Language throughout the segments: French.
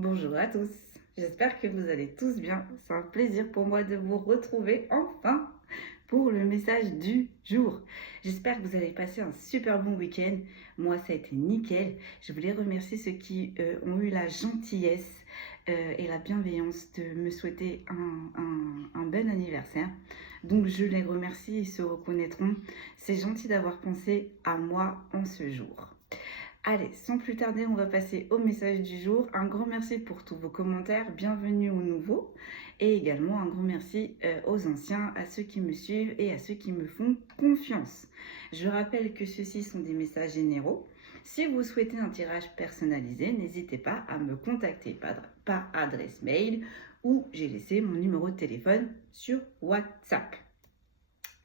Bonjour à tous, j'espère que vous allez tous bien. C'est un plaisir pour moi de vous retrouver enfin pour le message du jour. J'espère que vous allez passer un super bon week-end. Moi, ça a été nickel. Je voulais remercier ceux qui ont eu la gentillesse et la bienveillance de me souhaiter un bon anniversaire. Donc, je les remercie, ils se reconnaîtront. C'est gentil d'avoir pensé à moi en ce jour. Allez, sans plus tarder, on va passer au message du jour. Un grand merci pour tous vos commentaires, bienvenue aux nouveaux. Et également un grand merci aux anciens, à ceux qui me suivent et à ceux qui me font confiance. Je rappelle que ceux-ci sont des messages généraux. Si vous souhaitez un tirage personnalisé, n'hésitez pas à me contacter par adresse mail ou j'ai laissé mon numéro de téléphone sur WhatsApp.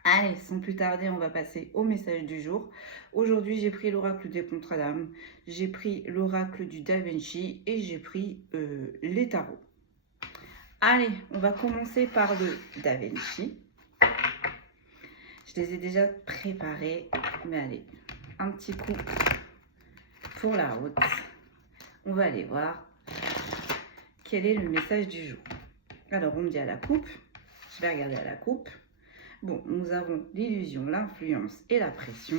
Allez, sans plus tarder, on va passer au message du jour. Aujourd'hui, j'ai pris l'oracle des contrats d'âme, j'ai pris l'oracle du Da Vinci et j'ai pris les tarots. Allez, on va commencer par le Da Vinci. Je les ai déjà préparés, mais allez, un petit coup pour la route. On va aller voir quel est le message du jour. Alors, on me dit à la coupe. Je vais regarder à la coupe. Bon, nous avons l'illusion, l'influence et la pression.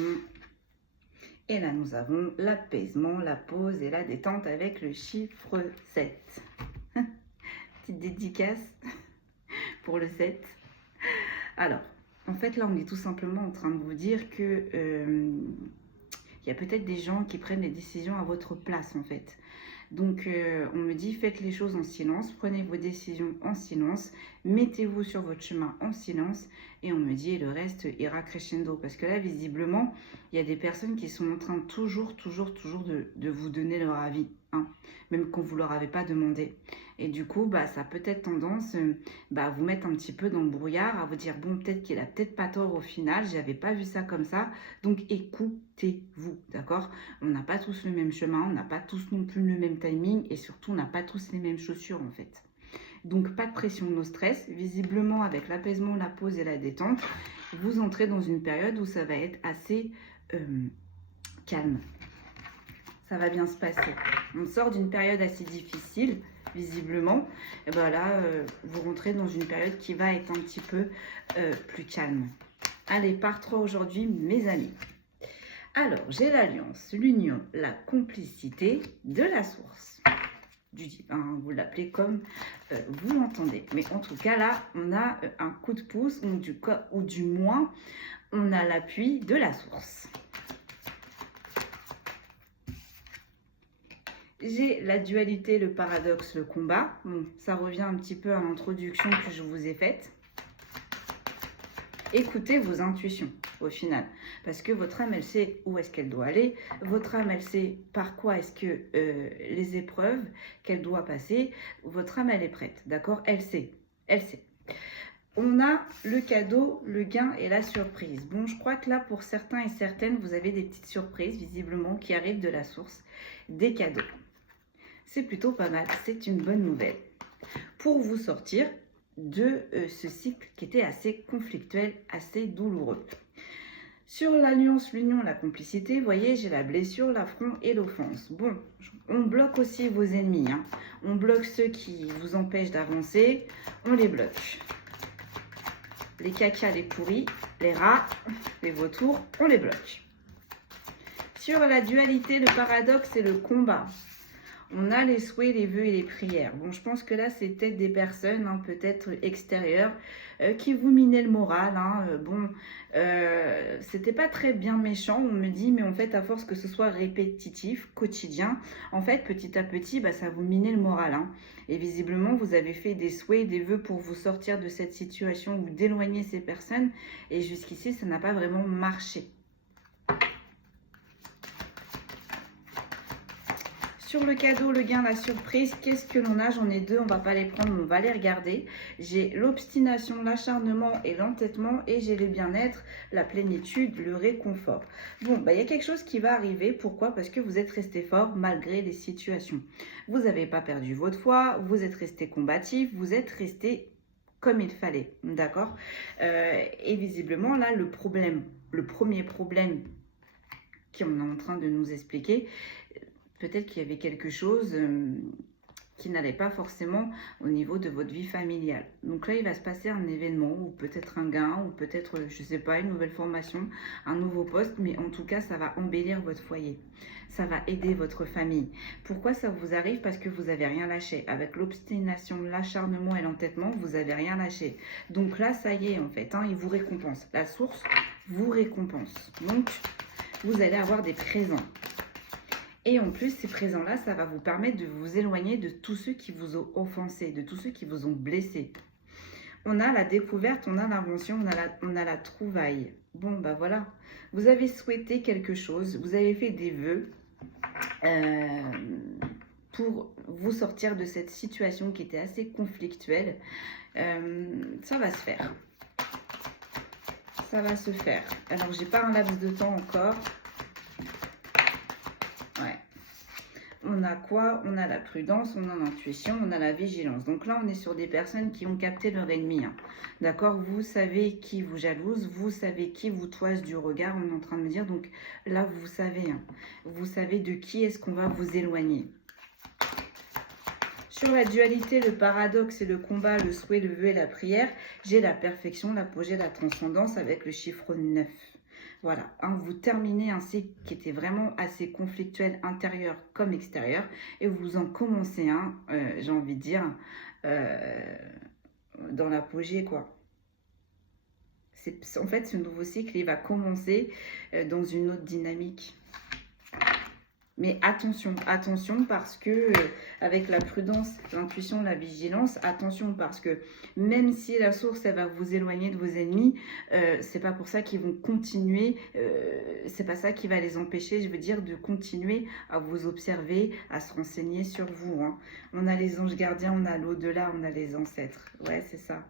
Et là, nous avons l'apaisement, la pause et la détente avec le chiffre 7. Petite dédicace pour le 7. Alors, en fait, là, on est tout simplement en train de vous dire que il y a peut-être des gens qui prennent les décisions à votre place, en fait. Donc, on me dit, faites les choses en silence, prenez vos décisions en silence, mettez-vous sur votre chemin en silence, et on me dit, le reste ira crescendo. Parce que là, visiblement, il y a des personnes qui sont en train toujours de vous donner leur avis, hein, même quand vous ne leur avez pas demandé. Et du coup, ça a peut-être tendance à vous mettre un petit peu dans le brouillard, à vous dire, bon, peut-être qu'il a peut-être pas tort au final, j'avais pas vu ça comme ça, donc écoutez-vous, d'accord? On n'a pas tous le même chemin, on n'a pas tous non plus le même timing, et surtout, on n'a pas tous les mêmes chaussures, en fait. Donc, pas de pression, no stress. Visiblement, avec l'apaisement, la pause et la détente, vous entrez dans une période où ça va être assez calme. Ça va bien se passer. On sort d'une période assez difficile, visiblement. Et ben là, vous rentrez dans une période qui va être un petit peu plus calme. Allez, par 3 aujourd'hui, mes amis. Alors, j'ai l'alliance, l'union, la complicité de la source. Du divin, vous l'appelez comme vous l'entendez. Mais en tout cas, là, on a un coup de pouce, ou du moins, on a l'appui de la source. J'ai la dualité, le paradoxe, le combat. Bon, ça revient un petit peu à l'introduction que je vous ai faite. Écoutez vos intuitions au final, parce que votre âme, elle sait où est-ce qu'elle doit aller, votre âme, elle sait par quoi est-ce que les épreuves qu'elle doit passer, votre âme, elle est prête, d'accord? Elle sait. On a le cadeau, le gain et la surprise. Bon, je crois que là, pour certains et certaines, vous avez des petites surprises, visiblement, qui arrivent de la source, des cadeaux. C'est plutôt pas mal, c'est une bonne nouvelle. Pour vous sortir de ce cycle qui était assez conflictuel, assez douloureux. Sur l'alliance, l'union, la complicité, vous voyez, j'ai la blessure, l'affront et l'offense. Bon, on bloque aussi vos ennemis, hein. On bloque ceux qui vous empêchent d'avancer, on les bloque. Les cacas, les pourris, les rats, les vautours, on les bloque. Sur la dualité, le paradoxe et le combat, on a les souhaits, les vœux et les prières. Bon, je pense que là, c'est peut-être des personnes, hein, peut-être extérieures, qui vous minaient le moral. Hein. C'était pas très bien méchant, on me dit, mais en fait, à force que ce soit répétitif, quotidien, en fait, petit à petit, ça vous minait le moral. Hein. Et visiblement, vous avez fait des souhaits, des vœux pour vous sortir de cette situation ou d'éloigner ces personnes. Et jusqu'ici, ça n'a pas vraiment marché. Sur le cadeau, le gain, la surprise, qu'est-ce que l'on a? J'en ai deux, on ne va pas les prendre, mais on va les regarder. J'ai l'obstination, l'acharnement et l'entêtement, et j'ai le bien-être, la plénitude, le réconfort. Bon, il y a quelque chose qui va arriver. Pourquoi? Parce que vous êtes resté fort malgré les situations. Vous n'avez pas perdu votre foi, vous êtes resté combatif, vous êtes resté comme il fallait, d'accord? Et visiblement, là, le premier problème qu'on est en train de nous expliquer, peut-être qu'il y avait quelque chose qui n'allait pas forcément au niveau de votre vie familiale. Donc là, il va se passer un événement, ou peut-être un gain, ou peut-être, je ne sais pas, une nouvelle formation, un nouveau poste, mais en tout cas, ça va embellir votre foyer. Ça va aider votre famille. Pourquoi ça vous arrive? Parce que vous n'avez rien lâché. Avec l'obstination, l'acharnement et l'entêtement, vous n'avez rien lâché. Donc là, ça y est, en fait, hein, il vous récompense. La source vous récompense. Donc, vous allez avoir des présents. Et en plus, ces présents-là, ça va vous permettre de vous éloigner de tous ceux qui vous ont offensé, de tous ceux qui vous ont blessé. On a la découverte, on a l'invention, on a la trouvaille. Bon, bah voilà. Vous avez souhaité quelque chose, vous avez fait des vœux pour vous sortir de cette situation qui était assez conflictuelle. Ça va se faire. Ça va se faire. Alors, j'ai pas un laps de temps encore. Ouais. On a quoi? On a la prudence, on a l'intuition, on a la vigilance. Donc là, on est sur des personnes qui ont capté leur ennemi. Hein. D'accord? Vous savez qui vous jalouse, vous savez qui vous toise du regard, on est en train de me dire. Donc là, vous savez. Hein. Vous savez de qui est-ce qu'on va vous éloigner. Sur la dualité, le paradoxe et le combat, le souhait, le vœu et la prière, j'ai la perfection, l'apogée, la transcendance avec le chiffre 9. Voilà, hein, vous terminez un cycle qui était vraiment assez conflictuel, intérieur comme extérieur, et vous en commencez un, j'ai envie de dire, dans l'apogée, quoi. En fait, ce nouveau cycle, il va commencer dans une autre dynamique. Mais attention, attention parce que avec la prudence, l'intuition, la vigilance, attention parce que même si la source, elle va vous éloigner de vos ennemis, c'est pas pour ça qu'ils vont continuer, c'est pas ça qui va les empêcher, je veux dire, de continuer à vous observer, à se renseigner sur vous. Hein. On a les anges gardiens, on a l'au-delà, on a les ancêtres. Ouais, c'est ça.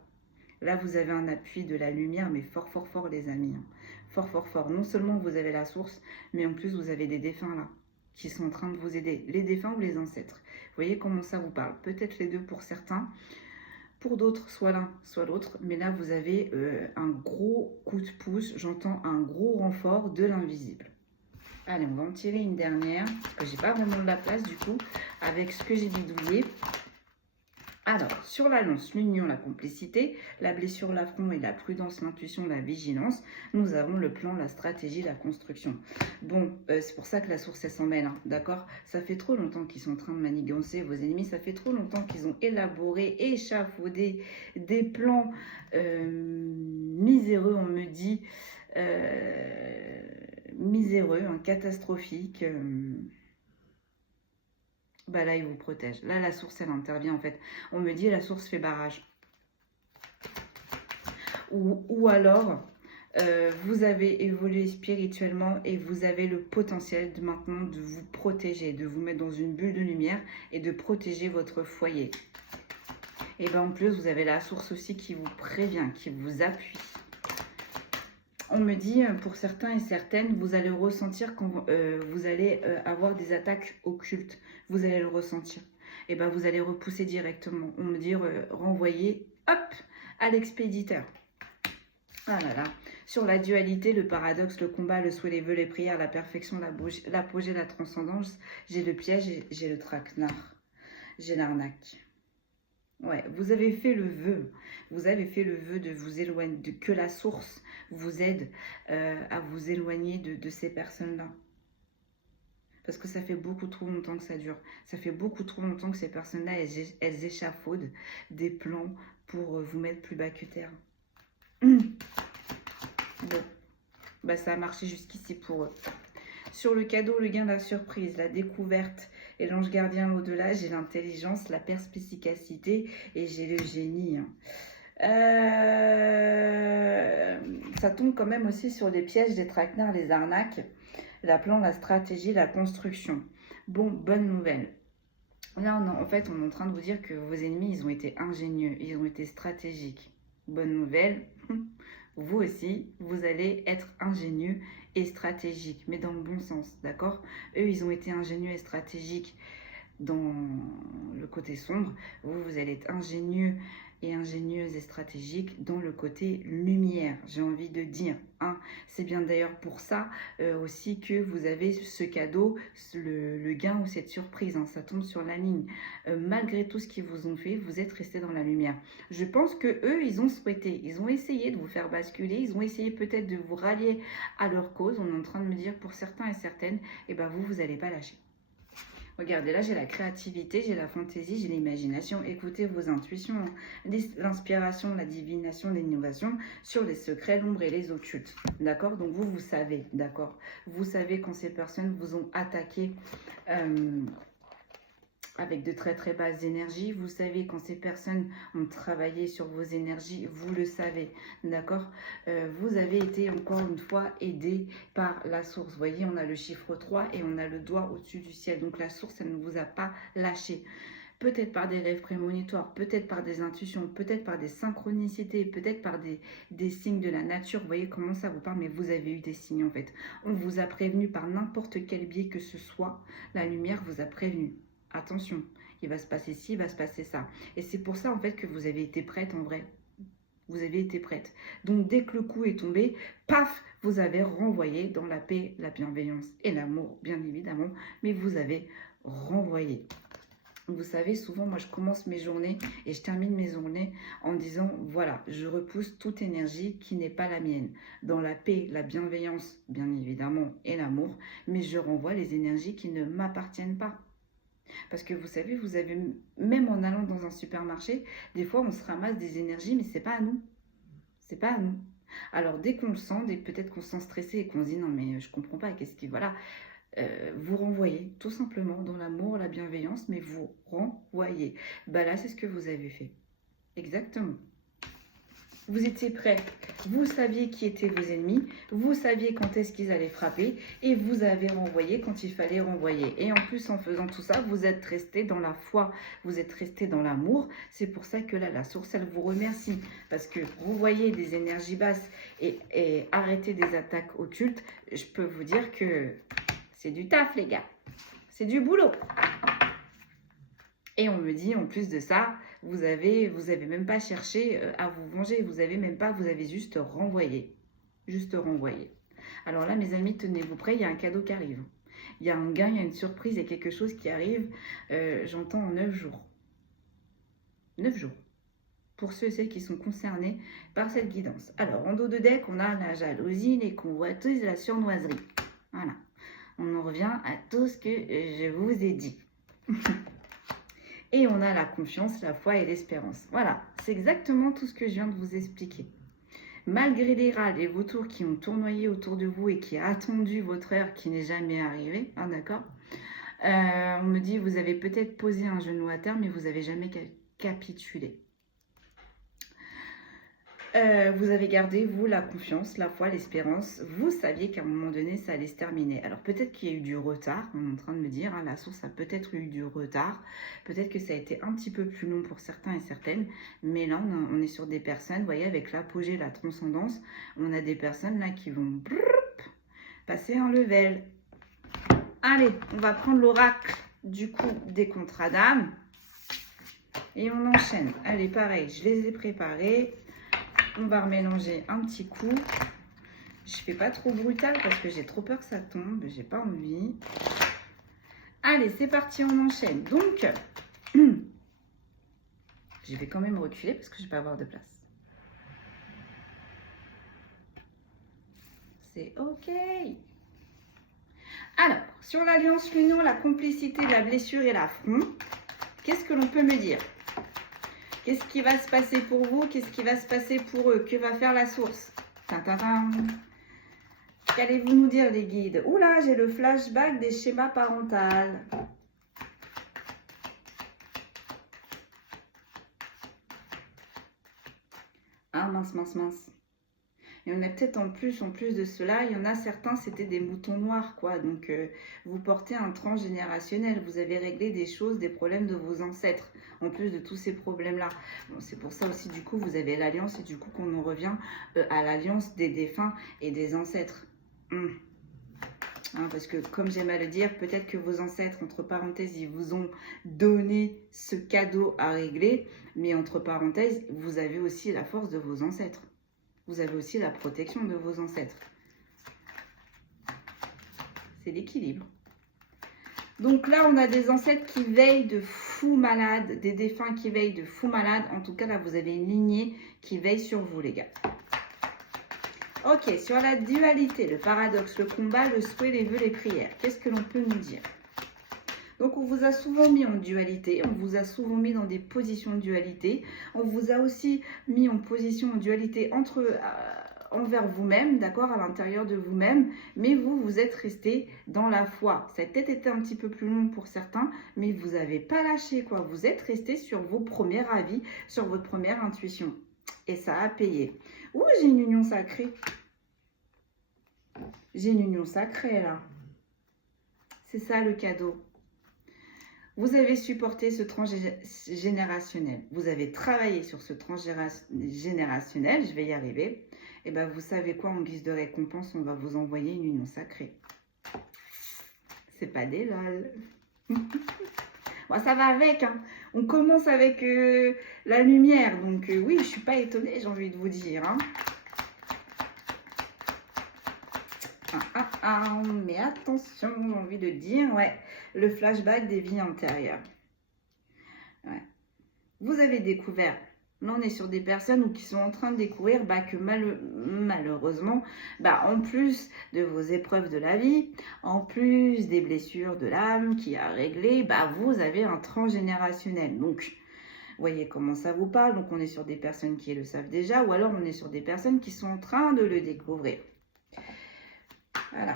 Là, vous avez un appui de la lumière, mais fort, fort, fort, les amis. Hein. Fort, fort, fort. Non seulement vous avez la source, mais en plus, vous avez des défunts là qui sont en train de vous aider, les défunts ou les ancêtres. Vous voyez comment ça vous parle. Peut-être les deux pour certains, pour d'autres, soit l'un, soit l'autre. Mais là, vous avez un gros coup de pouce, j'entends un gros renfort de l'invisible. Allez, on va en tirer une dernière, parce que j'ai pas vraiment de la place du coup, avec ce que j'ai bidouillé. Alors, sur la lance, l'union, la complicité, la blessure, l'affront et la prudence, l'intuition, la vigilance, nous avons le plan, la stratégie, la construction. Bon, c'est pour ça que la source, elle s'en mêle, hein, d'accord? Ça fait trop longtemps qu'ils sont en train de manigancer vos ennemis, ça fait trop longtemps qu'ils ont élaboré, échafaudé des plans miséreux, on me dit, miséreux, hein, catastrophiques. Bah là, il vous protège. Là, la source, elle intervient en fait. On me dit la source fait barrage. Ou alors, vous avez évolué spirituellement et vous avez le potentiel de maintenant de vous protéger, de vous mettre dans une bulle de lumière et de protéger votre foyer. Et bien en plus, vous avez la source aussi qui vous prévient, qui vous appuie. On me dit, pour certains et certaines, vous allez ressentir quand vous allez avoir des attaques occultes. Vous allez le ressentir. Et bien, vous allez repousser directement. On me dit, renvoyer, hop, à l'expéditeur. Ah là là. Sur la dualité, le paradoxe, le combat, le souhait, les vœux, les prières, la perfection, l'apogée, la transcendance, j'ai le piège, j'ai le traquenard. J'ai l'arnaque. Ouais, vous avez fait le vœu. Vous avez fait le vœu de vous éloigner, que la source vous aide à vous éloigner de ces personnes-là. Parce que ça fait beaucoup trop longtemps que ça dure. Ça fait beaucoup trop longtemps que ces personnes-là, elles échafaudent des plans pour vous mettre plus bas que terre. Bon, bah, ça a marché jusqu'ici pour eux. Sur le cadeau, le gain, la surprise, la découverte et l'ange gardien au-delà, j'ai l'intelligence, la perspicacité et j'ai le génie. Ça tombe quand même aussi sur les pièges, les traquenards, les arnaques, la plan, la stratégie, la construction. Bon, bonne nouvelle. Là, en fait, on est en train de vous dire que vos ennemis, ils ont été ingénieux, ils ont été stratégiques. Bonne nouvelle, vous aussi, vous allez être ingénieux et stratégique, mais dans le bon sens, d'accord? Eux, ils ont été ingénieux et stratégiques dans le côté sombre. Vous allez être ingénieux et ingénieuse et stratégique dans le côté lumière, j'ai envie de dire. Hein. C'est bien d'ailleurs pour ça aussi que vous avez ce cadeau, le gain ou cette surprise. Hein, ça tombe sur la ligne. Malgré tout ce qu'ils vous ont fait, vous êtes resté dans la lumière. Je pense que eux, ils ont souhaité, ils ont essayé de vous faire basculer, ils ont essayé peut-être de vous rallier à leur cause. On est en train de me dire pour certains et certaines, et ben vous n'allez pas lâcher. Regardez, là, j'ai la créativité, j'ai la fantaisie, j'ai l'imagination. Écoutez vos intuitions, l'inspiration, la divination, l'innovation sur les secrets, l'ombre et les occultes. D'accord? Donc, vous savez, d'accord? Vous savez quand ces personnes vous ont attaqué avec de très très basses énergies. Vous savez quand ces personnes ont travaillé sur vos énergies, vous le savez, d'accord. Vous avez été encore une fois aidé par la source. Vous voyez, on a le chiffre 3 et on a le doigt au-dessus du ciel. Donc la source, elle ne vous a pas lâché. Peut-être par des rêves prémonitoires, peut-être par des intuitions, peut-être par des synchronicités, peut-être par des signes de la nature. Vous voyez comment ça vous parle, mais vous avez eu des signes en fait. On vous a prévenu par n'importe quel biais que ce soit. La lumière vous a prévenu. Attention, il va se passer ci, il va se passer ça. Et c'est pour ça en fait que vous avez été prête en vrai. Vous avez été prête. Donc dès que le coup est tombé, paf, vous avez renvoyé dans la paix, la bienveillance et l'amour, bien évidemment. Mais vous avez renvoyé. Vous savez, souvent, moi, je commence mes journées et je termine mes journées en disant, voilà, je repousse toute énergie qui n'est pas la mienne. Dans la paix, la bienveillance, bien évidemment, et l'amour. Mais je renvoie les énergies qui ne m'appartiennent pas. Parce que vous savez, vous avez, même en allant dans un supermarché, des fois on se ramasse des énergies, mais c'est pas à nous. C'est pas à nous. Alors dès qu'on le sent, peut-être qu'on se sent stressé et qu'on se dit non mais je comprends pas, qu'est-ce qui... Voilà, vous renvoyez tout simplement dans l'amour, la bienveillance, mais vous renvoyez. Bah là, c'est ce que vous avez fait. Exactement. Vous étiez prêts, vous saviez qui étaient vos ennemis, vous saviez quand est-ce qu'ils allaient frapper et vous avez renvoyé quand il fallait renvoyer. Et en plus, en faisant tout ça, vous êtes resté dans la foi, vous êtes resté dans l'amour. C'est pour ça que là, la source, elle vous remercie. Parce que renvoyer des énergies basses et arrêter des attaques occultes, je peux vous dire que c'est du taf, les gars. C'est du boulot. Et on me dit, en plus de ça, vous avez même pas cherché à vous venger. Vous avez juste renvoyé. Juste renvoyé. Alors là, mes amis, tenez-vous prêts, il y a un cadeau qui arrive. Il y a un gain, il y a une surprise, il y a quelque chose qui arrive, j'entends en 9 jours. 9 jours. Pour ceux et celles qui sont concernés par cette guidance. Alors, en dos de deck, on a la jalousie, les convoitises, la surnoiserie. Voilà. On en revient à tout ce que je vous ai dit. Et on a la confiance, la foi et l'espérance. Voilà, c'est exactement tout ce que je viens de vous expliquer. Malgré les rats, les vautours qui ont tournoyé autour de vous et qui a attendu votre heure qui n'est jamais arrivée, hein, d'accord. On me dit, vous avez peut-être posé un genou à terre, mais vous n'avez jamais capitulé. Vous avez gardé, vous, la confiance, la foi, l'espérance. Vous saviez qu'à un moment donné, ça allait se terminer. Alors, peut-être qu'il y a eu du retard, on est en train de me dire. Hein, la source a peut-être eu du retard. Peut-être que ça a été un petit peu plus long pour certains et certaines. Mais là, on est sur des personnes, vous voyez, avec l'apogée, la transcendance. On a des personnes là qui vont passer un level. Allez, on va prendre l'oracle du coup des contrats d'âme. Et on enchaîne. Allez, pareil, je les ai préparés. On va remélanger un petit coup. Je fais pas trop brutal parce que j'ai trop peur que ça tombe. J'ai pas envie. Allez, c'est parti, on enchaîne. Donc, je vais quand même reculer parce que je vais pas avoir de place. C'est OK. Alors, sur l'alliance, l'union, la complicité, la blessure et l'affront, qu'est-ce que l'on peut me dire ? Qu'est-ce qui va se passer pour vous? Qu'est-ce qui va se passer pour eux? Que va faire la source? Qu'allez-vous nous dire, les guides? Oula, j'ai le flashback des schémas parentaux. Ah, mince, mince, mince. Et on a peut-être en plus de cela, il y en a certains, c'était des moutons noirs, quoi. Donc, vous portez un transgénérationnel. Vous avez réglé des choses, des problèmes de vos ancêtres, en plus de tous ces problèmes-là. Bon, c'est pour ça aussi, du coup, vous avez l'alliance et du coup qu'on en revient à l'alliance des défunts et des ancêtres. Hein, parce que comme j'aime à le dire, peut-être que vos ancêtres, entre parenthèses, ils vous ont donné ce cadeau à régler, mais entre parenthèses, vous avez aussi la force de vos ancêtres. Vous avez aussi la protection de vos ancêtres. C'est l'équilibre. Donc là, on a des ancêtres qui veillent de fous malades, des défunts qui veillent de fous malades. En tout cas, là, vous avez une lignée qui veille sur vous, les gars. Ok, sur la dualité, le paradoxe, le combat, le souhait, les vœux, les prières. Qu'est-ce que l'on peut nous dire? Donc, on vous a souvent mis en dualité, on vous a souvent mis dans des positions de dualité. On vous a aussi mis en position en dualité envers vous-même, d'accord, à l'intérieur de vous-même. Mais vous, vous êtes resté dans la foi. Ça a peut-être été un petit peu plus long pour certains, mais vous n'avez pas lâché, quoi. Vous êtes resté sur vos premiers avis, sur votre première intuition. Et ça a payé. Ouh, j'ai une union sacrée. J'ai une union sacrée, là. C'est ça, le cadeau. Vous avez supporté ce transgénérationnel. Vous avez travaillé sur ce transgénérationnel. Je vais y arriver. Et bien, vous savez quoi, en guise de récompense, on va vous envoyer une union sacrée. C'est pas des lol. Bon, ça va avec, hein. On commence avec la lumière. Donc, oui, je ne suis pas étonnée, j'ai envie de vous dire. Hein. Mais attention, j'ai envie de dire, ouais, le flashback des vies antérieures. Ouais. Vous avez découvert, là on est sur des personnes qui sont en train de découvrir que malheureusement, en plus de vos épreuves de la vie, en plus des blessures de l'âme qui a réglé, vous avez un transgénérationnel. Donc, voyez comment ça vous parle. Donc, on est sur des personnes qui le savent déjà, ou alors on est sur des personnes qui sont en train de le découvrir. Voilà.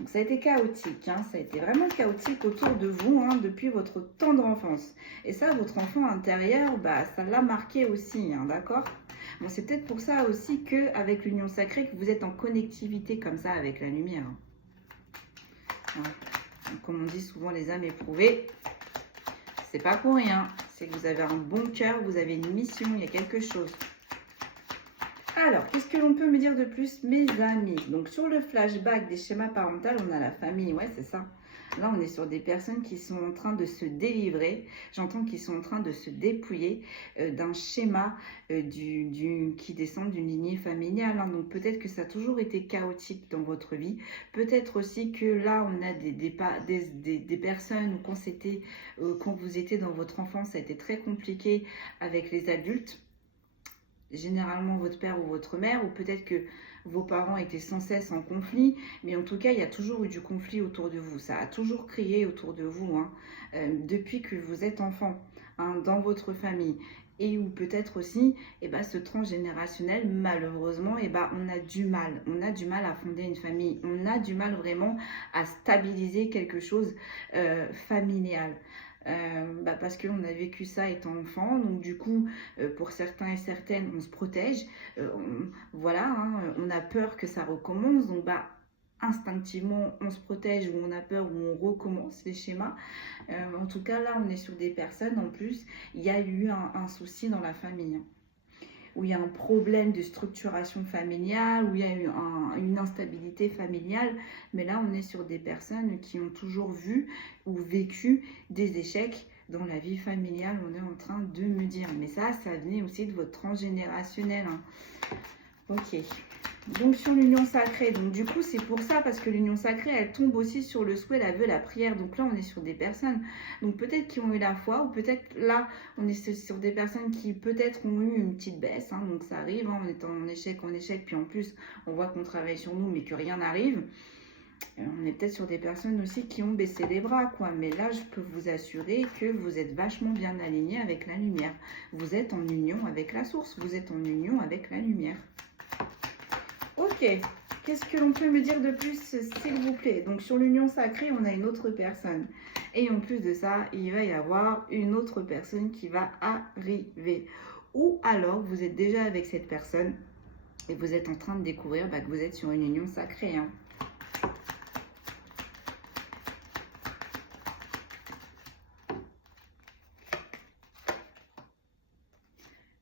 Donc, ça a été chaotique, hein. Ça a été vraiment chaotique autour de vous, hein, depuis votre tendre enfance. Et ça, votre enfant intérieur, ça l'a marqué aussi, hein, d'accord? Bon, c'est peut-être pour ça aussi qu'avec l'union sacrée, que vous êtes en connectivité comme ça avec la lumière. Hein. Voilà. Donc, comme on dit souvent, les âmes éprouvées, c'est pas pour rien. C'est que vous avez un bon cœur, vous avez une mission, il y a quelque chose. Alors, qu'est-ce que l'on peut me dire de plus, mes amis? Donc, sur le flashback des schémas parentaux, on a la famille, ouais, c'est ça. Là, on est sur des personnes qui sont en train de se délivrer. J'entends qu'ils sont en train de se dépouiller d'un schéma qui descend d'une lignée familiale. Hein. Donc, peut-être que ça a toujours été chaotique dans votre vie. Peut-être aussi que là, on a des personnes où quand vous étiez dans votre enfance, ça a été très compliqué avec les adultes. Généralement votre père ou votre mère, ou peut-être que vos parents étaient sans cesse en conflit, mais en tout cas, il y a toujours eu du conflit autour de vous. Ça a toujours crié autour de vous, hein, depuis que vous êtes enfant, hein, dans votre famille. Et ou peut-être aussi, ce transgénérationnel, malheureusement, on a du mal. On a du mal à fonder une famille. On a du mal vraiment à stabiliser quelque chose familial. Parce qu'on a vécu ça étant enfant, donc du coup pour certains et certaines on se protège, voilà, hein, on a peur que ça recommence, donc instinctivement on se protège, ou on a peur, ou on recommence les schémas. En tout cas là on est sur des personnes, en plus il y a eu un souci dans la famille, hein, où il y a un problème de structuration familiale, où il y a eu une instabilité familiale. Mais là, on est sur des personnes qui ont toujours vu ou vécu des échecs dans la vie familiale. On est en train de me dire. Mais ça venait aussi de votre transgénérationnel. Hein. Ok. Donc sur l'union sacrée, donc du coup c'est pour ça, parce que l'union sacrée elle tombe aussi sur le souhait, la vœu, la prière. Donc là on est sur des personnes, donc peut-être qui ont eu la foi, ou peut-être là on est sur des personnes qui peut-être ont eu une petite baisse, hein, donc ça arrive, hein, on est en échec, puis en plus on voit qu'on travaille sur nous mais que rien n'arrive. On est peut-être sur des personnes aussi qui ont baissé les bras, quoi. Mais là, je peux vous assurer que vous êtes vachement bien aligné avec la lumière. Vous êtes en union avec la source, vous êtes en union avec la lumière. Ok, qu'est-ce que l'on peut me dire de plus, s'il vous plaît? Donc, sur l'union sacrée, on a une autre personne. Et en plus de ça, il va y avoir une autre personne qui va arriver. Ou alors, vous êtes déjà avec cette personne et vous êtes en train de découvrir que vous êtes sur une union sacrée. Hein.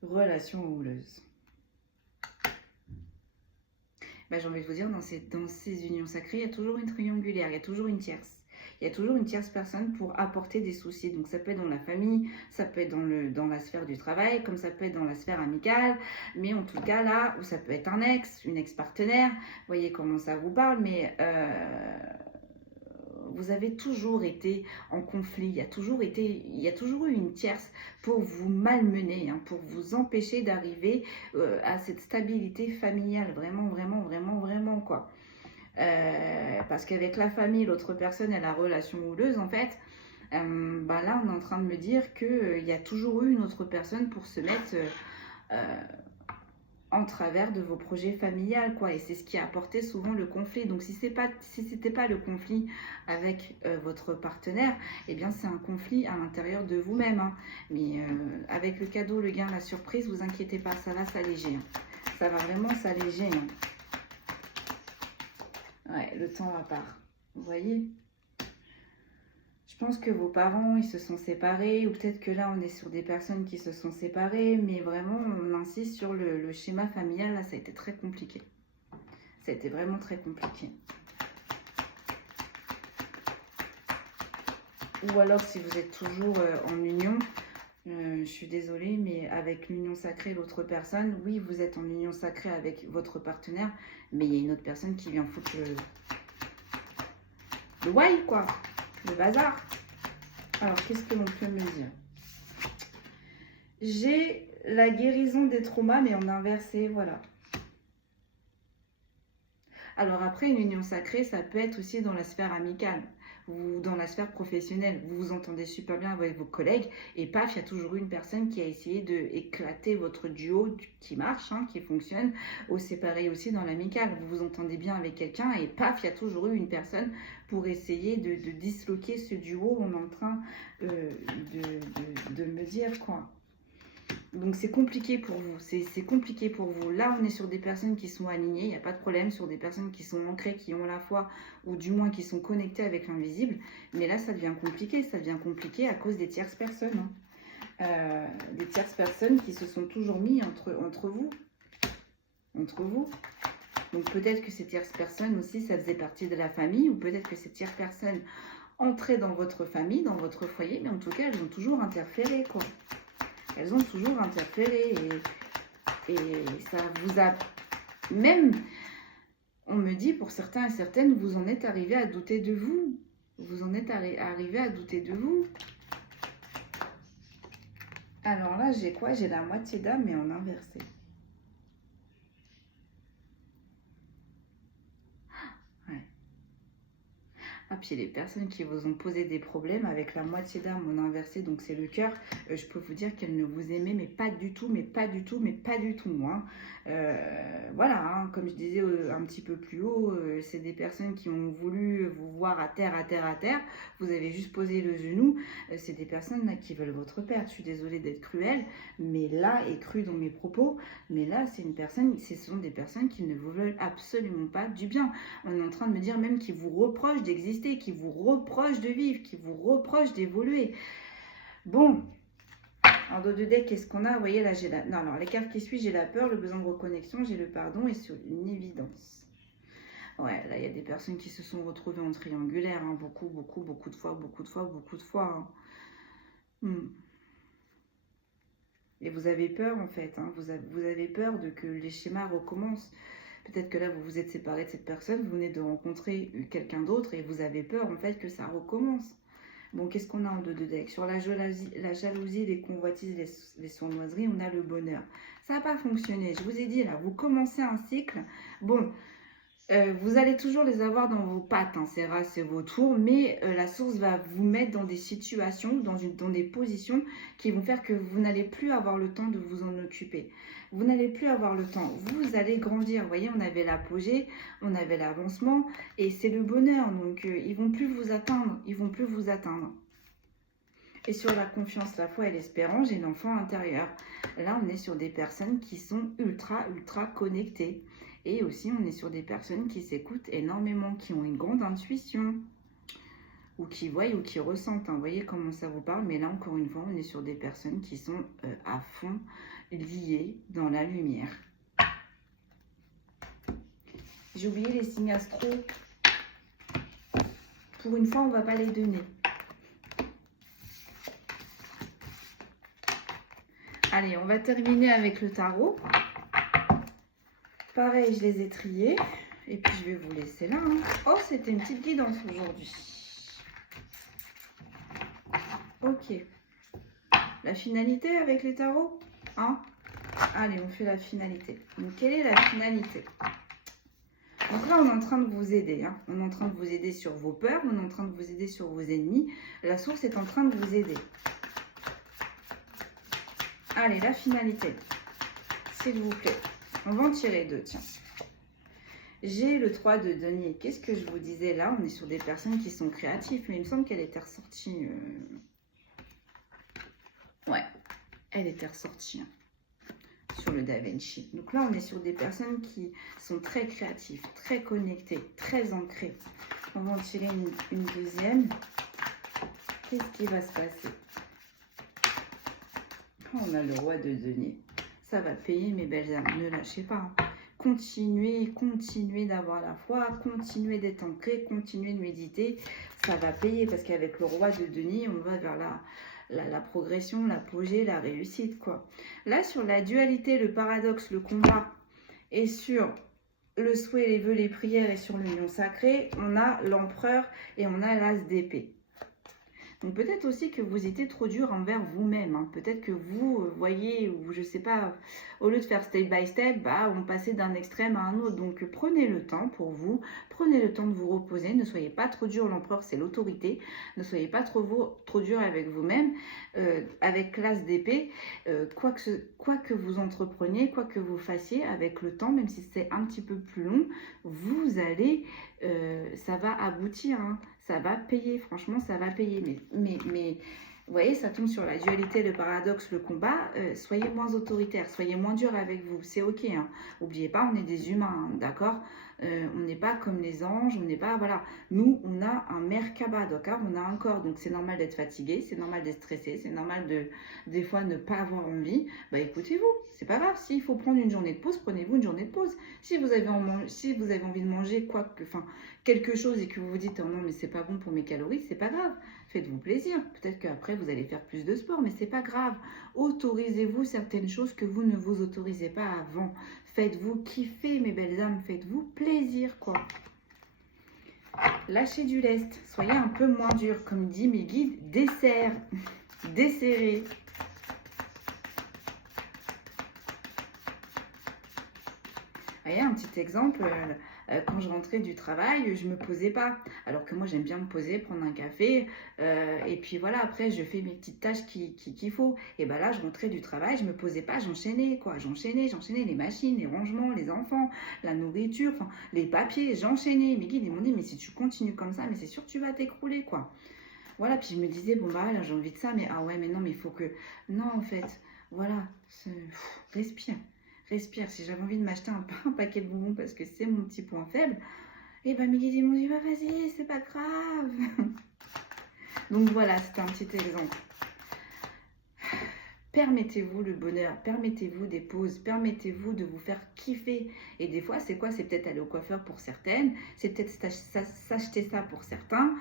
Relation houleuse. bah, j'ai envie de vous dire, dans ces unions sacrées, il y a toujours une triangulaire, il y a toujours une tierce. Il y a toujours une tierce personne pour apporter des soucis. Donc ça peut être dans la famille, ça peut être dans la sphère du travail, comme ça peut être dans la sphère amicale. Mais en tout cas là, où ça peut être un ex, une ex-partenaire, vous voyez comment ça vous parle, mais vous avez toujours été en conflit, il y a toujours eu une tierce pour vous malmener, hein, pour vous empêcher d'arriver à cette stabilité familiale, vraiment, vraiment, vraiment, vraiment, quoi. Parce qu'avec la famille, l'autre personne a la relation houleuse, en fait. Bah là, on est en train de me dire qu'il y a toujours eu une autre personne pour se mettre en travers de vos projets familiales, quoi. Et c'est ce qui a apporté souvent le conflit. Donc, si c'était pas le conflit avec votre partenaire, eh bien, c'est un conflit à l'intérieur de vous-même, hein. Mais avec le cadeau, le gain, la surprise, vous inquiétez pas, ça va s'alléger, hein. Ça va vraiment s'alléger, hein. Ouais, le temps à part. Vous voyez? Je pense que vos parents, ils se sont séparés, ou peut-être que là, on est sur des personnes qui se sont séparées, mais vraiment, on insiste sur le schéma familial. Là, ça a été très compliqué. Ça a été vraiment très compliqué. Ou alors, si vous êtes toujours en union, je suis désolée, mais avec l'union sacrée, l'autre personne, oui, vous êtes en union sacrée avec votre partenaire, mais il y a une autre personne qui vient foutre le why, quoi, le bazar. Alors, qu'est-ce que l'on peut me dire? J'ai la guérison des traumas, mais en inversé, voilà. Alors après, une union sacrée, ça peut être aussi dans la sphère amicale ou dans la sphère professionnelle. Vous vous entendez super bien avec vos collègues et paf, il y a toujours une personne qui a essayé d'éclater votre duo qui marche, hein, qui fonctionne. C'est pareil aussi dans l'amical. Vous vous entendez bien avec quelqu'un et paf, il y a toujours eu une personne pour essayer de disloquer ce duo. On est en train de me dire, quoi. Donc c'est compliqué pour vous, c'est compliqué pour vous. Là, on est sur des personnes qui sont alignées, il n'y a pas de problème, sur des personnes qui sont ancrées, qui ont la foi, ou du moins qui sont connectées avec l'invisible. Mais là, ça devient compliqué à cause des tierces personnes, hein. Des tierces personnes qui se sont toujours mis entre vous. Donc peut-être que ces tierces personnes aussi, ça faisait partie de la famille, ou peut-être que ces tierces personnes entraient dans votre famille, dans votre foyer, mais en tout cas, elles ont toujours interféré, quoi. Elles ont toujours interféré et ça vous a... Même, on me dit, pour certains et certaines, vous en êtes arrivé à douter de vous. Vous en êtes arrivé à douter de vous. Alors là, j'ai quoi? J'ai la moitié d'âme, mais en inversé. Ouais. Ah, puis les personnes qui vous ont posé des problèmes avec la moitié d'âme en inversé, donc c'est le cœur, je peux vous dire qu'elles ne vous aimaient, mais pas du tout, mais pas du tout, mais pas du tout, hein. Voilà, hein, comme je disais un petit peu plus haut, c'est des personnes qui ont voulu vous voir à terre, à terre, à terre. Vous avez juste posé le genou. C'est des personnes là, qui veulent votre perte. Je suis désolée d'être cruelle, mais là, et crue dans mes propos, mais là, ce sont des personnes qui ne vous veulent absolument pas du bien. On est en train de me dire même qu'ils vous reprochent d'exister, qu'ils vous reprochent de vivre, qu'ils vous reprochent d'évoluer. Bon, en dos de deck, qu'est-ce qu'on a? Vous voyez, là, j'ai la... Non, alors, les cartes qui suivent, j'ai la peur, le besoin de reconnexion, j'ai le pardon et sur une évidence. Ouais, là, il y a des personnes qui se sont retrouvées en triangulaire, hein, beaucoup de fois, hein. Et vous avez peur, en fait, hein, vous avez peur de que les schémas recommencent. Peut-être que là, vous vous êtes séparé de cette personne, vous venez de rencontrer quelqu'un d'autre et vous avez peur, en fait, que ça recommence. Bon, qu'est-ce qu'on a en deux de deck? Sur la jalousie, les convoitises, les sournoiseries, on a le bonheur. Ça n'a pas fonctionné. Je vous ai dit, là, vous commencez un cycle. Bon, vous allez toujours les avoir dans vos pattes, hein, c'est vos tours, mais la source va vous mettre dans des situations, dans des positions qui vont faire que vous n'allez plus avoir le temps de vous en occuper. Vous n'allez plus avoir le temps. Vous allez grandir. Vous voyez, on avait l'apogée, on avait l'avancement, et c'est le bonheur. Donc, ils vont plus vous atteindre. Ils vont plus vous atteindre. Et sur la confiance, la foi et l'espérance, j'ai l'enfant intérieur. Là, on est sur des personnes qui sont ultra connectées. Et aussi, on est sur des personnes qui s'écoutent énormément, qui ont une grande intuition, ou qui voient ou qui ressentent, hein. Vous voyez comment ça vous parle, mais là, encore une fois, on est sur des personnes qui sont à fond liées dans la lumière. J'ai oublié les signes astro. Pour une fois, on ne va pas les donner. Allez, on va terminer avec le tarot. Pareil, je les ai triés. Et puis, je vais vous laisser là. Hein. Oh, c'était une petite guidance aujourd'hui. Ok. La finalité avec les tarots, hein? Allez, on fait la finalité. Donc, quelle est la finalité? Donc là, on est en train de vous aider. Hein. On est en train de vous aider sur vos peurs. On est en train de vous aider sur vos ennemis. La source est en train de vous aider. Allez, la finalité. S'il vous plaît. On va en tirer deux, tiens. J'ai le 3 de denier. Qu'est-ce que je vous disais là? On est sur des personnes qui sont créatives. Mais il me semble qu'elle était ressortie... Ouais, elle était ressortie sur le Da Vinci. Donc là, on est sur des personnes qui sont très créatives, très connectées, très ancrées. On va en tirer une deuxième. Qu'est-ce qui va se passer? On a le roi de denier. Ça va payer, mes belles âmes. Ne lâchez pas. Hein. Continuez d'avoir la foi, continuez d'être ancré, continuez de méditer. Ça va payer parce qu'avec le roi de denier, on va vers la progression, l'apogée, la réussite, quoi. Là, sur la dualité, le paradoxe, le combat, et sur le souhait, les vœux, les prières, et sur l'union sacrée, on a l'empereur et on a l'as d'épée. Donc peut-être aussi que vous étiez trop dur envers vous-même. Hein. Peut-être que vous voyez, ou je sais pas, au lieu de faire step by step, bah, on passait d'un extrême à un autre. Donc prenez le temps pour vous, prenez le temps de vous reposer. Ne soyez pas trop dur, l'empereur c'est l'autorité. Ne soyez pas trop dur avec vous-même. Avec l'as d'épée, quoi que vous entrepreniez, quoi que vous fassiez, avec le temps, même si c'est un petit peu plus long, vous allez, ça va aboutir, hein. Ça va payer, franchement, ça va payer. Mais vous voyez, ça tombe sur la dualité, le paradoxe, le combat. Soyez moins autoritaire, soyez moins dur avec vous. C'est ok. Hein. N'oubliez pas, on est des humains, hein, d'accord? On n'est pas comme les anges, on n'est pas... Voilà. Nous, on a un Merkaba, d'accord? On a un corps, donc c'est normal d'être fatigué, c'est normal d'être stressé, c'est normal de, des fois, ne pas avoir envie. Bah écoutez-vous, c'est pas grave. S'il faut prendre une journée de pause, prenez-vous une journée de pause. Si vous avez envie de manger quelque chose et que vous vous dites oh non mais c'est pas bon pour mes calories, c'est pas grave, faites-vous plaisir. Peut-être qu'après vous allez faire plus de sport, mais c'est pas grave. Autorisez-vous certaines choses que vous ne vous autorisez pas avant. Faites-vous kiffer, mes belles âmes, faites-vous plaisir, quoi. Lâchez du lest, soyez un peu moins dur, comme dit mes guides, dessert, desserrez. Voyez, un petit exemple, quand je rentrais du travail, je ne me posais pas. Alors que moi, j'aime bien me poser, prendre un café. Et puis voilà, après, je fais mes petites tâches qu'il faut. Et bien là, je rentrais du travail, je ne me posais pas, j'enchaînais, quoi. J'enchaînais les machines, les rangements, les enfants, la nourriture, les papiers, j'enchaînais. Mes guides, ils m'ont dit, mais si tu continues comme ça, mais c'est sûr que tu vas t'écrouler, quoi. Voilà, puis je me disais, bon bah là, j'ai envie de ça, mais ah ouais, mais non, mais il faut que... Non, en fait, voilà, respire. Respire. Si j'avais envie de m'acheter un paquet de bonbons parce que c'est mon petit point faible, et ben mes guides ils m'ont dit bah vas-y, c'est pas grave. Donc voilà, c'était un petit exemple. Permettez-vous le bonheur, permettez-vous des pauses, permettez-vous de vous faire kiffer. Et des fois, c'est quoi? C'est peut-être aller au coiffeur pour certaines, c'est peut-être s'acheter ça pour certains,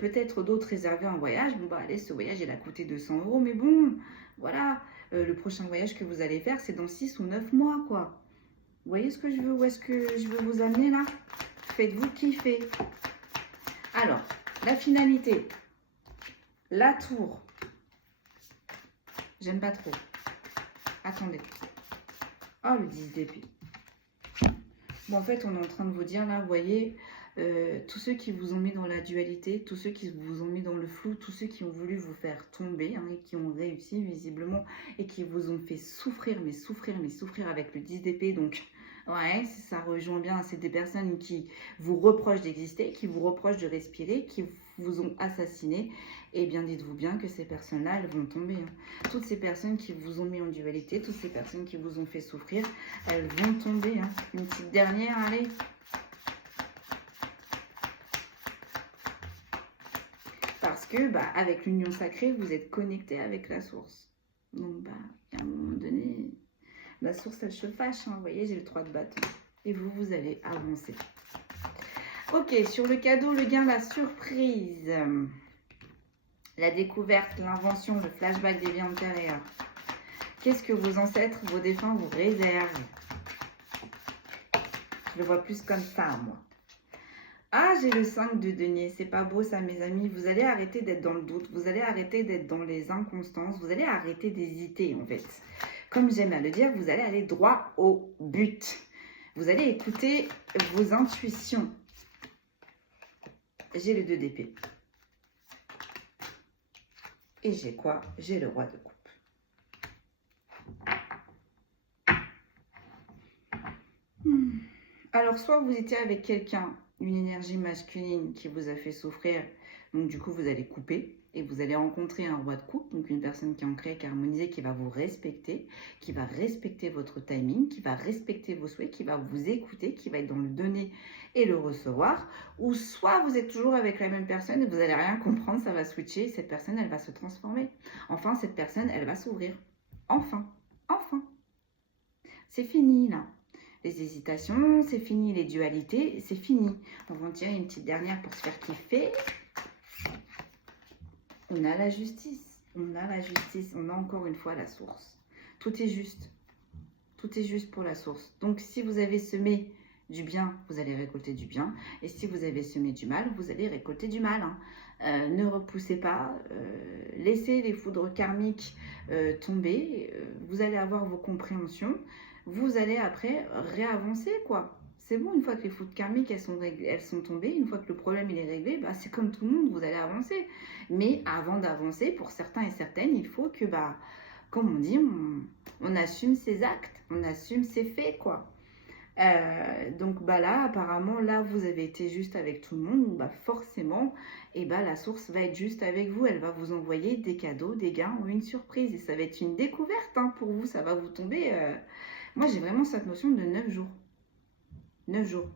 peut-être d'autres réserver un voyage. Bon bah allez, ce voyage il a coûté 200 €, mais bon, voilà. Le prochain voyage que vous allez faire, c'est dans 6 ou 9 mois, quoi. Vous voyez ce que je veux? Où est-ce que je veux vous amener, là? Faites-vous kiffer. Alors, la finalité. La tour. J'aime pas trop. Attendez. Oh, le 10 d'épée. Bon, en fait, on est en train de vous dire, là, vous voyez... tous ceux qui vous ont mis dans la dualité, tous ceux qui vous ont mis dans le flou, tous ceux qui ont voulu vous faire tomber, hein, et qui ont réussi visiblement, et qui vous ont fait souffrir, mais souffrir avec le 10 d'épée. Donc, ouais, ça rejoint bien, c'est des personnes qui vous reprochent d'exister, qui vous reprochent de respirer, qui vous ont assassiné. Et bien, dites-vous bien que ces personnes-là, elles vont tomber. Hein. Toutes ces personnes qui vous ont mis en dualité, toutes ces personnes qui vous ont fait souffrir, elles vont tomber. Hein. Une petite dernière, allez. Parce que, bah, avec l'union sacrée, vous êtes connecté avec la source. Donc, bah, à un moment donné, la source, elle se fâche. Hein. Vous voyez, j'ai le 3 de bâton. et vous, vous allez avancer. Ok, sur le cadeau, le gain, la surprise, la découverte, l'invention, le flashback des vies antérieures. Qu'est-ce que vos ancêtres, vos défunts vous réservent? Je le vois plus comme ça, moi. Ah, j'ai le 5 de denier. C'est pas beau ça, mes amis. Vous allez arrêter d'être dans le doute. Vous allez arrêter d'être dans les inconstances. Vous allez arrêter d'hésiter, en fait. Comme j'aime à le dire, vous allez aller droit au but. Vous allez écouter vos intuitions. J'ai le 2 d'épée. Et j'ai quoi? J'ai le roi de coupe. Alors, soit vous étiez avec quelqu'un, une énergie masculine qui vous a fait souffrir, donc du coup, vous allez couper et vous allez rencontrer un roi de coupe, donc une personne qui est ancrée, qui est harmonisée, qui va vous respecter, qui va respecter votre timing, qui va respecter vos souhaits, qui va vous écouter, qui va être dans le donner et le recevoir. Ou soit vous êtes toujours avec la même personne et vous n'allez rien comprendre, ça va switcher, cette personne, elle va se transformer. Enfin, cette personne, elle va s'ouvrir. Enfin, enfin. C'est fini, là. Les hésitations, c'est fini. Les dualités, c'est fini. On va en tirer une petite dernière pour se faire kiffer. On a la justice. On a la justice. On a encore une fois la source. Tout est juste. Tout est juste pour la source. Donc, si vous avez semé du bien, vous allez récolter du bien. Et si vous avez semé du mal, vous allez récolter du mal. Ne repoussez pas. Laissez les foudres karmiques tomber. Vous allez avoir vos compréhensions. Vous allez après réavancer, quoi. C'est bon, une fois que les foudres karmiques, elles sont tombées, une fois que le problème il est réglé, bah, c'est comme tout le monde, vous allez avancer. Mais avant d'avancer, pour certains et certaines, il faut que, bah, comme on dit, on assume ses actes, on assume ses faits, quoi. Donc bah là, apparemment, là, vous avez été juste avec tout le monde, bah forcément, et bah la source va être juste avec vous. Elle va vous envoyer des cadeaux, des gains ou une surprise. Et ça va être une découverte pour vous, ça va vous tomber. Moi, j'ai vraiment cette notion de 9 jours. 9 jours.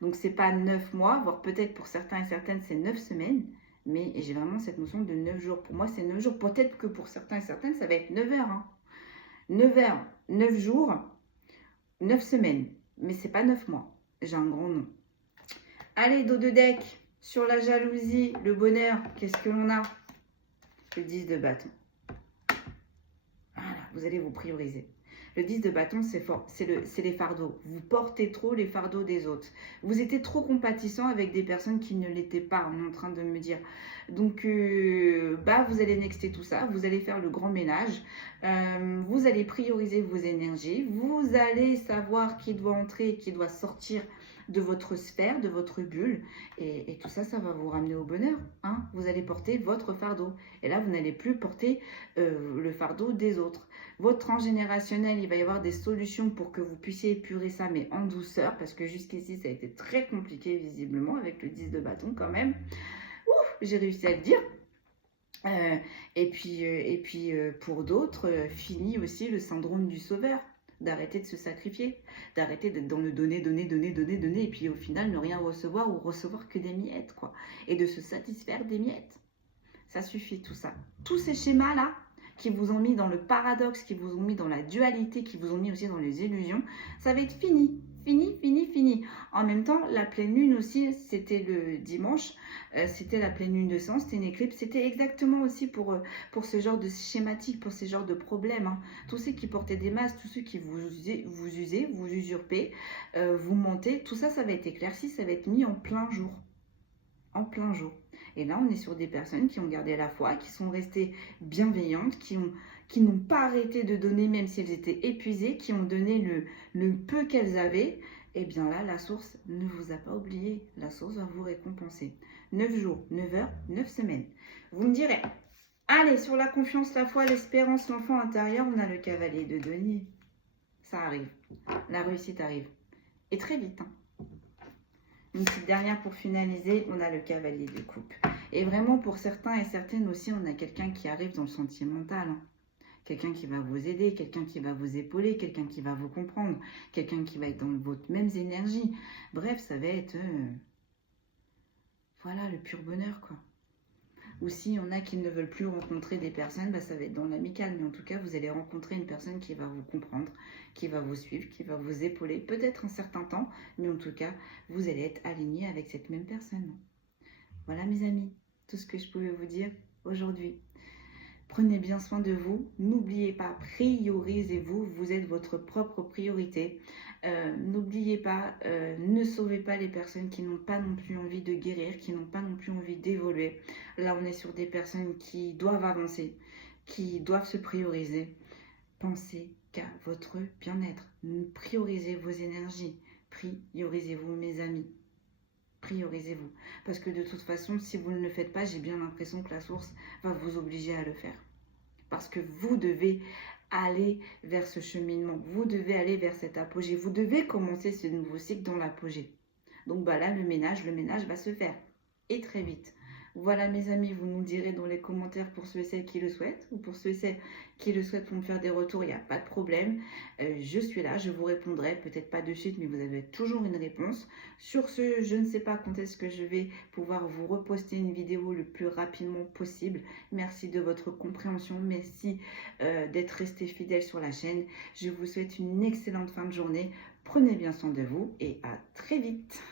Donc, c'est pas 9 mois, voire peut-être pour certains et certaines, c'est 9 semaines. Mais j'ai vraiment cette notion de 9 jours. Pour moi, c'est 9 jours. Peut-être que pour certains et certaines, ça va être 9 heures. 9 heures, 9 jours, 9 semaines. Mais c'est pas 9 mois. J'ai un grand nom. Allez, dos de deck, sur la jalousie, le bonheur, qu'est-ce que l'on a? Le 10 de bâton. Voilà, vous allez vous prioriser. Le 10 de bâton, c'est les fardeaux. Vous portez trop les fardeaux des autres. Vous étiez trop compatissant avec des personnes qui ne l'étaient pas, on est en train de me dire. Donc, bah, vous allez nexter tout ça. Vous allez faire le grand ménage. Vous allez prioriser vos énergies. Vous allez savoir qui doit entrer et qui doit sortir de votre sphère, de votre bulle. Et tout ça, ça va vous ramener au bonheur. Vous allez porter votre fardeau. Et là, vous n'allez plus porter le fardeau des autres. Votre transgénérationnel, il va y avoir des solutions pour que vous puissiez épurer ça, mais en douceur, parce que jusqu'ici, ça a été très compliqué, visiblement, avec le 10 de bâton quand même. Ouf, j'ai réussi à le dire. Et puis, pour d'autres, fini aussi le syndrome du sauveur, d'arrêter de se sacrifier, d'arrêter d'être dans le donner, et puis au final, ne rien recevoir ou recevoir que des miettes, quoi. Et de se satisfaire des miettes. Ça suffit, tout ça. Tous ces schémas-là, qui vous ont mis dans le paradoxe, qui vous ont mis dans la dualité, qui vous ont mis aussi dans les illusions, ça va être fini. Fini, fini, fini. En même temps, la pleine lune aussi, c'était le dimanche, c'était la pleine lune de sang, c'était une éclipse, c'était exactement aussi pour ce genre de schématique, pour ces genres de problèmes. Tous ceux qui portaient des masques, tous ceux qui vous usez, vous usurpez, vous mentez, tout ça, ça va être éclairci, ça va être mis en plein jour. En plein jour. Et là, on est sur des personnes qui ont gardé la foi, qui sont restées bienveillantes, qui n'ont pas arrêté de donner même si elles étaient épuisées, qui ont donné le peu qu'elles avaient. Et bien là, la source ne vous a pas oublié. La source va vous récompenser. 9 jours, 9 heures, 9 semaines. Vous me direz, allez, sur la confiance, la foi, l'espérance, l'enfant intérieur, on a le cavalier de denier. Ça arrive. La réussite arrive. Et très vite, Une petite dernière pour finaliser, on a le cavalier de coupe. Et vraiment, pour certains et certaines aussi, on a quelqu'un qui arrive dans le sentimental. Quelqu'un qui va vous aider, quelqu'un qui va vous épauler, quelqu'un qui va vous comprendre, quelqu'un qui va être dans votre mêmes énergies. Bref, ça va être... voilà, le pur bonheur, quoi. Ou s'il y en a qui ne veulent plus rencontrer des personnes, bah, ça va être dans l'amical. Mais en tout cas, vous allez rencontrer une personne qui va vous comprendre, qui va vous suivre, qui va vous épauler. Peut-être un certain temps, mais en tout cas, vous allez être aligné avec cette même personne. Voilà mes amis, tout ce que je pouvais vous dire aujourd'hui. Prenez bien soin de vous. N'oubliez pas, priorisez-vous. Vous êtes votre propre priorité. N'oubliez pas, ne sauvez pas les personnes qui n'ont pas non plus envie de guérir, qui n'ont pas non plus envie d'évoluer. Là, on est sur des personnes qui doivent avancer, qui doivent se prioriser. Pensez qu'à votre bien-être. Priorisez vos énergies. Priorisez-vous, mes amis. Priorisez-vous. Parce que de toute façon, si vous ne le faites pas, j'ai bien l'impression que la source va vous obliger à le faire. Parce que vous devez aller vers ce cheminement. Vous devez aller vers cet apogée. Vous devez commencer ce nouveau cycle dans l'apogée. Donc bah là, le ménage va se faire. Et très vite. Voilà mes amis, vous nous direz dans les commentaires pour ceux et celles qui le souhaitent, ou pour ceux et celles qui le souhaitent pour me faire des retours, il n'y a pas de problème. Je suis là, je vous répondrai, peut-être pas de suite, mais vous avez toujours une réponse. Sur ce, je ne sais pas quand est-ce que je vais pouvoir vous reposter une vidéo le plus rapidement possible. Merci de votre compréhension, merci d'être resté fidèle sur la chaîne. Je vous souhaite une excellente fin de journée. Prenez bien soin de vous et à très vite.